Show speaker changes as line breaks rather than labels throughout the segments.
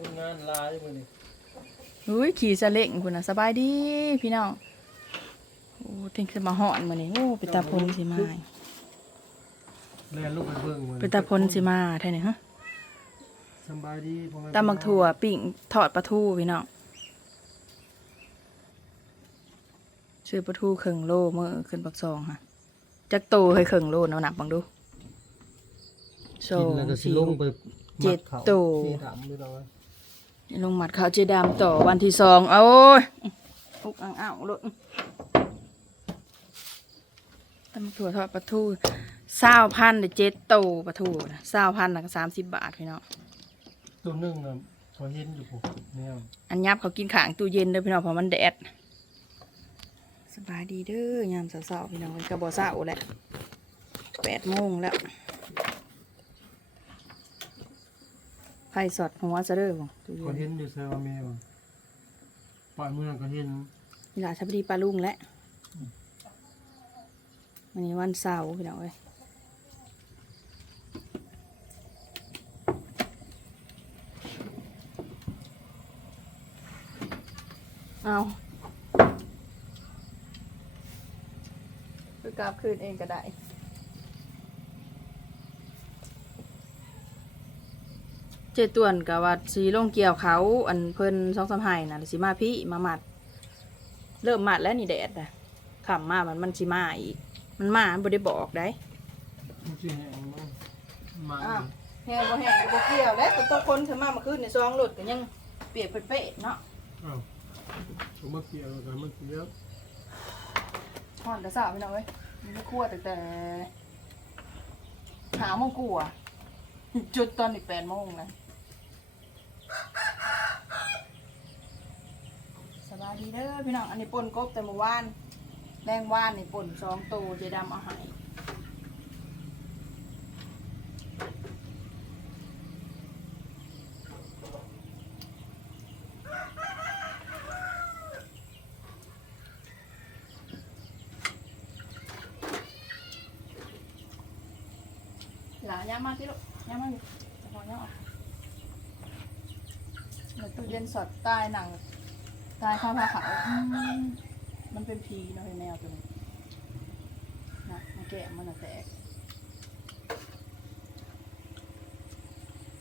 คนงานลายมือนี่
อุ้ยขี่ซาเล้งพุ่นน่ะสบายดีพี่น้องโอ้ถึงจะมาหอนมื้อนี้โอ้ไปตาพลสิมา
แล่นลูกไปเบิ่งมือ
ไปตาพลสิมาแท้นี่ฮะ
สำบายดีพ่อแม่
ตำบักถั่วปิ้งทอดปลาทูพี่น้องซื้อปลาทูครึ่งโลมื้อขึ้นปักซองค่ะจักโตให้ครึ่งโลเนาะนับบังดูโซ
กินแล้วก็สิลงไป
เจ็ด
มัขา
ตัว
สีดำไม่ต้องไว้
ลงหมัดข้าวเจดามต่อวันที่สองเอาโอ้ยอุกอ่างอ่างรถตำถั่วทอดปลาทูเศร้าพันเดเจ็ดโตปลาทูนะเศร้าพันนะก็สามสิบบาทพี่น้อง
ตัวหนึงน่ะพอเห็นอยู่ผมเนี่ย
อันยับเขากินขางตู้เย็นเด้อพี่น้องเพราะมันแดดสบายดีเด้อยามเช้าๆพี่น้องมันก็บ่เช้าแหละแปดโมงแล้ว ไฟสดหัวซะเด้อบ่ตู้
พอ
เย็น
เห็นอยู่ใช่ว่าแม่ว่าปล่อยมือก็เห็น
นี่ล่ะชับดีปลาลุงแล้ววันนี้วันเสาร์พี่น้องเอ้ยเอาคือกราบคืนเองก็ได้ เจตวนกับว่าสีลงเกี่ยวเขาอันเพิ่นสองสามไห้นะแล้วสิมาพี่มาหมัด เริ่มมัดแล้วนี่แดดนะขำมามันมันสิมาอีก มันมาบ่ได้บอกได้
มันสิแห้งมั้งมา
อ้าวแห้งบ่แห้งบ่เกี่ยวแล้วตัวคนขึ้นมาเมื่อคืนในซองรถก็ยังเปียกเป๊ะๆเนาะ
เอ้าผมมาเกี่ยวกันมันเกี่ยว
ฮ้อนแต่สาวพี่น้องเอ้ยมันก็คั่วแต่แต่หาโมงกูอะ จุดตอนอีกแปดโมงนะสบายดีเด้อพี่น้องอันนี้ป่นกบแต่เมื่อวานแรงว่านนี่ป่นสองตัวเจดำเอาให้หลานย่ามาที่ลูก ย่ามาอยู่จะพอย่าออกในตู้เย็นสดใต้หนังใต้ข้าวผ้าขาวมันเป็นผีเนาะไอ้แมวตัวนี้นะมันแกะมันน่ะแตก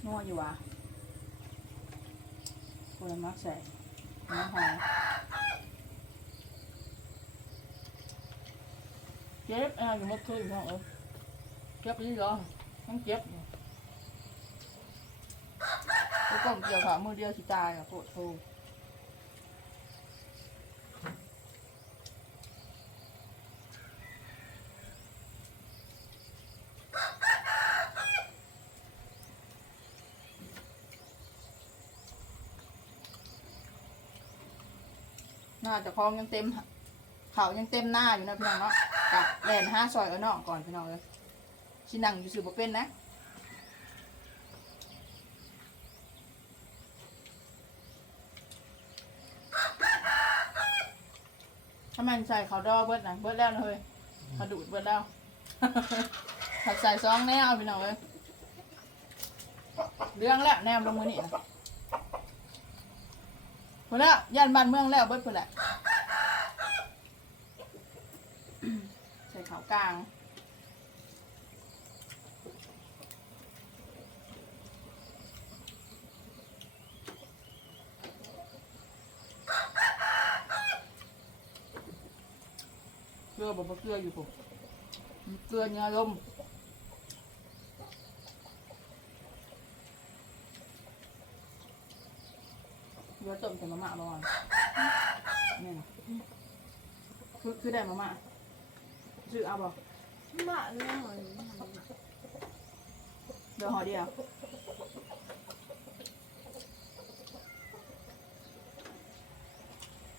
นัวอยู่วะคนมักใส่น้ำหอมเจ็บอะอยู่เมื่อคืนพ่อเออเจ็บนี่เหรอทั้งเจ็บ แล้วก็เกี่ยวขามือเดียวสิตายอะโคตรโทหน้าจะคลองยังเต็มเขายังเต็มหน้าอยู่นะพี่น้องเนาะกะแลนห้าซอยเอานอกก่อนพี่น้องเลยชินังอยู่สื่อบ่เป็นนะ ถ้ามันใส่เขาดอเบิดนะเบิดแล้วนะเฮ้ยเขาดูดเบิดแล้วถัดใส่ซองแนมไปหน่อยเลยเรื่องแล้วแนมลงมือนี่นะหมดแล้วย่านบ้านเมืองแล้วเบิดพุ่นแหละใส่ขากลาง ลือบอกว่าเกลืออยู่ผมเกลือเนื้อลมเดี๋ยวต้มใส่มะม่าบ้างนี่นะคือคือได้มะม่าซื้อเอาบ่
มาเรื่องอ
เดี๋ยวหอเดียว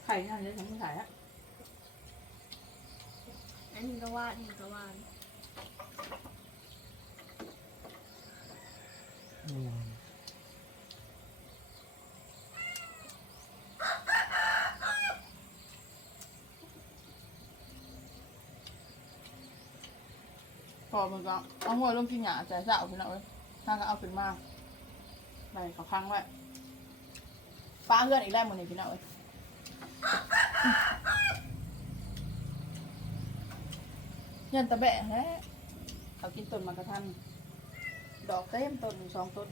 ไข่นั่นเลยทั้งไข่อะ
อันนี้ก็วาดนี่ก็วาด
อืม
พอมันก็เอาหัวลงกินหยาใส่เสาพี่น้องเอ้ยถ้าก็เอาขึ้นมาใบเขาค้างไว้ป้าเพื่อนอีกแล้วหมดนี่พี่น้องเอ้ย ยันตะแบะแฮะเขากินต้นมากระทันดอกเต็มต้นอยู่สองต้น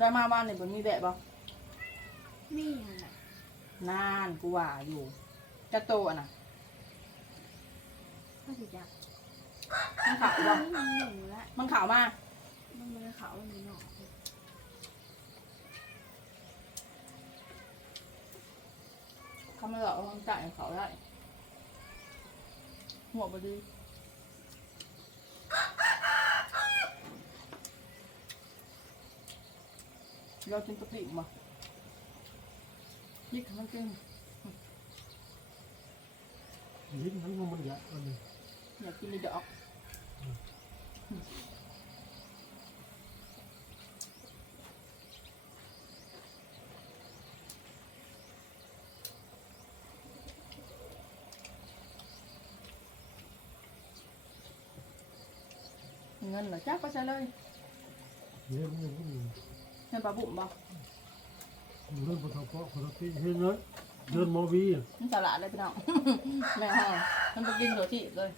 ได้มาบ้านนี่บนมีแบะบ่
มีอะไร
นานกูว่าอยู่จะโตอะนะ
ก็จะจับ
มันขาวบ่
มันหนึ่งละ
มันขาวมาก
มันไม่ได้เขามันหนอก
เขาไม่หลอกว่ามันจ่ายเขาได้ หัวบดีเรากินกะปิมายิ่งทำมันกิน
ลิ้นทั้งมันยะอันนี้
อยากกินเลยเดี๋ยวออก เงินเหรอจ้าก็ใช้เลย
เรื่องนี้ก็มี
เงินปลาบุ๋มบ่
เรื่องปฐพคนละที่เฮ้ยเนยเดินมอวี
มันตลาดเลยพี่น้องแม่ห้องมันไปกินหัวที่เลย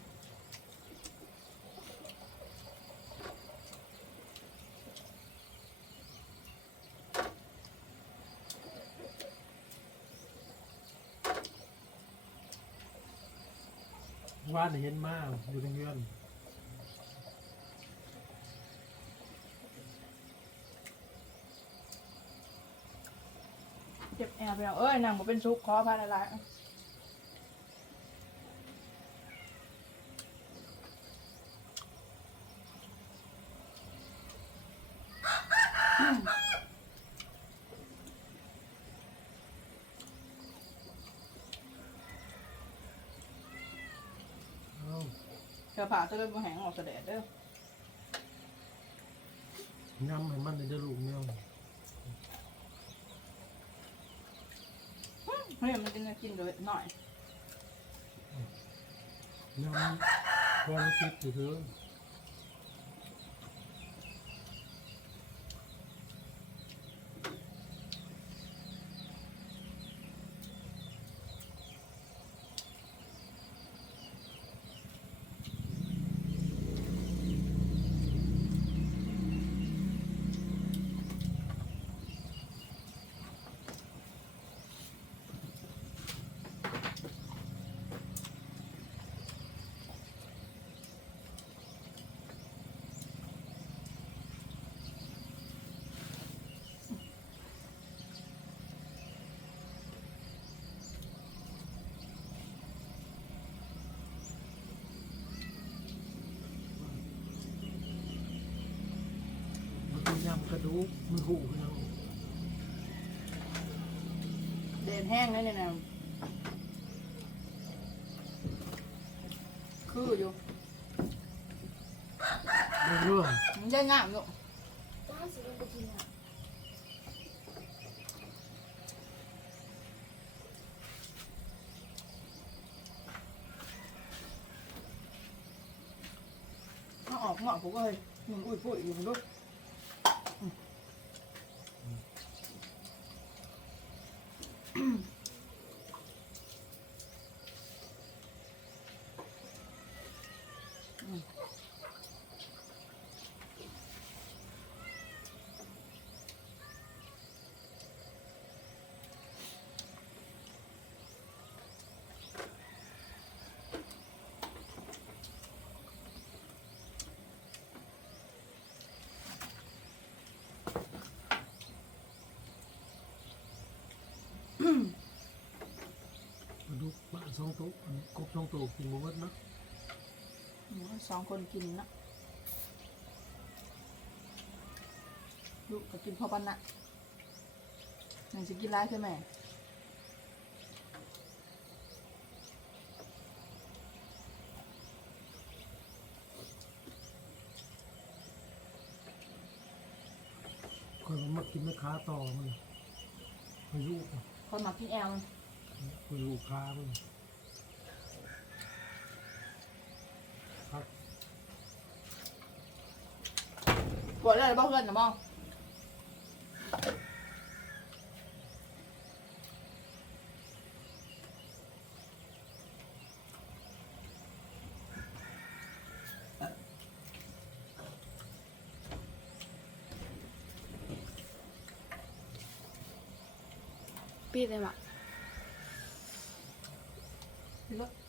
ว่านเห็นมากอยู่ในเรือน
เจ็บ แอร์ไปเอาเอ้ยนางบอเป็นซุกขอพาละลายเดี๋ยวผ่าจะเริ่มแหงออกเสด็จเด้อ
ย้ำให้มันใน เฮ้
ยมันกินกินเดยหน่อย
ย้ำความคิดถือเถอะ รู้มือหูเนา
เดินแห้งเลยเนี่ยนะคืออยู่
เรื่อง
มันได้งามอยู่
ป้าสิเป็นกะทิอะ
ถ้าออกเหงาะผมก็เลยมึงอุ้ยปุ้ยอยู่มึงลูก
กระดูกปลาส องตัวกกบสองตัวกินหมดนะ
อืมสองคนกินนะลูกก็กินพอปันนะหนึ่งจะกินร้ายใช่ไหม
คอยมากินแม่ค้าต่อมันพายุ
คนมากินแอล
พายุค้ามัน
วดเลยบ่เพื่อนนะมอง
ปิดเลยว่ะ